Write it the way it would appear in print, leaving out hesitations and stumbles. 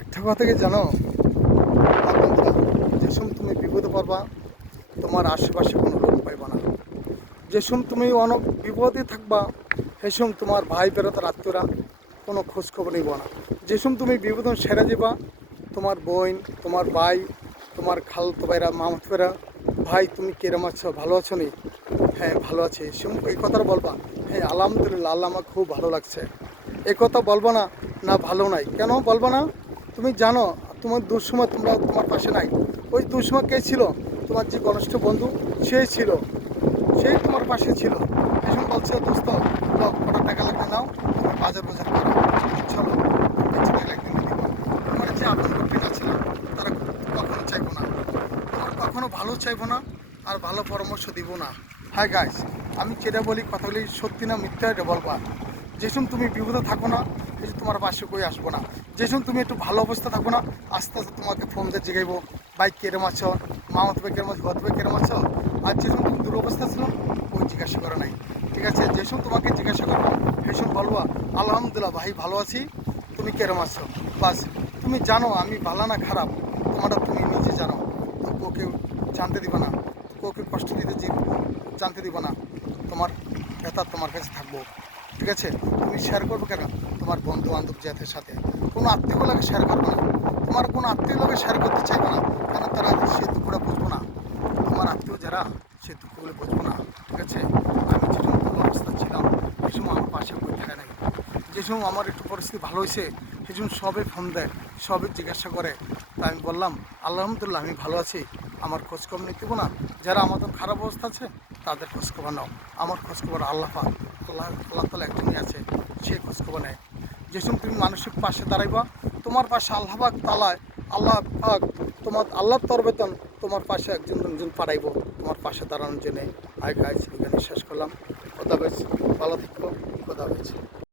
একটা কথা কি জানো বন্ধুরা, যে সময় তুমি বিপদে পড়বা তোমার আশেপাশে কোনো লোক পাইবা না। যে সময় তুমি অনেক বিপদে থাকবা সেই সময় তোমার ভাই বেরোতার আত্মীয়রা কোনো খোঁজখবর নিব না। যে সময় তুমি বিপদ সেরে যাবা তোমার বোন, তোমার ভাই, তোমার খালতো ভাইরা, মামাতো ভাইরা, ভাই তুমি কিরম আছো, ভালো আছো নি? হ্যাঁ ভালো আছি। এই কথাটা বলবা, হ্যাঁ আলহামদুলিল্লাহ, আল্লাহ আমার খুব ভালো লাগছে। এই কথা বলবো না? না ভালো নাই কেন বলবো না? তুমি জানো তোমার দুঃসময় তোমার পাশে নাই। ওই দুঃসময় কে ছিল? তোমার যে ঘনিষ্ঠ বন্ধু সেই ছিল, সেই তোমার পাশে ছিল। এখন বলছে দোস্ত লোক কটা টাকা লাগবে নাও, তুমি বাজার বাজার করো, চলো বেঁচে থাকলে একদিন দিব। তোমার যে আপন ব্যক্তিটা ছিল তারা কখনো চাইবো না, তোমার কখনো ভালো চাইবো না, আর ভালো পরামর্শ দিব না। হ্যাঁ গাইস, আমি যেটা বলি কথাগুলি সত্যি না মিথ্যা এটা বলবা। যে সময় তুমি বিপদে থাকো না এই যে তোমার পাশে কই আসবো না। যে সময় তুমি একটু ভালো অবস্থা থাকো না আস্তে আস্তে তোমাকে ফোন দিয়ে জিগাইবো বাইক কেরম আছো, মামাতো ভাই কেরম আছো, হত ভাই কেরম আছো। আর যে সময় তুমি দুরবস্থা ছিল ওই জিজ্ঞাসা করে নাই। ঠিক আছে, যে সময় তোমাকে জিজ্ঞাসা করবো সেই সময় বলবো আলহামদুলিল্লাহ ভাই ভালো আছি, তুমি কেরম আছো। বাস, তুমি জানো আমি ভালো না খারাপ তোমারটা তুমি নিজে জানো। তো ওকে জানতে দিবা না, ওকে কষ্ট দিতে জানতে দিব না। তোমার ব্যথা তোমার কাছে থাকবো। ঠিক আছে, তুমি শেয়ার করবে কেন তোমার বন্ধু বান্ধব জাতের সাথে? কোনো আত্মীয় লাগে শেয়ার করবে না, তোমার কোনো আত্মীয় লাগে শেয়ার করতে চাইবে না, কেন তারা সে দুঃখটা বুঝবো না। তোমার আত্মীয় যারা সে দুঃখগুলো বুঝবো না। ঠিক আছে, আমি যেরকম ভালো অবস্থা ছিলাম সে সময় আমার পাশে বই থাকে নাই। যে সময় আমার একটু পরিস্থিতি ভালো হয়েছে সেই সময় সবে ফোন দেয়, সবে জিজ্ঞাসা করে। তাই আমি বললাম আলহামদুলিল্লাহ আমি ভালো আছি, আমার খোঁজখবর নিতে না। যারা আমাদের খারাপ অবস্থা আছে তাদের খোঁজখবর নাও, আমার খোঁজখবর আল্লাহ পাক, আল্লাহ তালা একজনই আছে, সে খোঁজখবর নেয়। যে সময় তুমি মানসিক পাশে দাঁড়াইবা তোমার পাশে আল্লাহ পাক তালায়, আল্লাহ পাক তোমার আল্লাহর তরবেতন তোমার পাশে একজন দুজন পাঠাইব তোমার পাশে দাঁড়ানোর জন্যে। আই গাইজ এখানে শেষ করলাম। খোদা হাফেজ, ভালো থাকো, খোদা হাফেজ।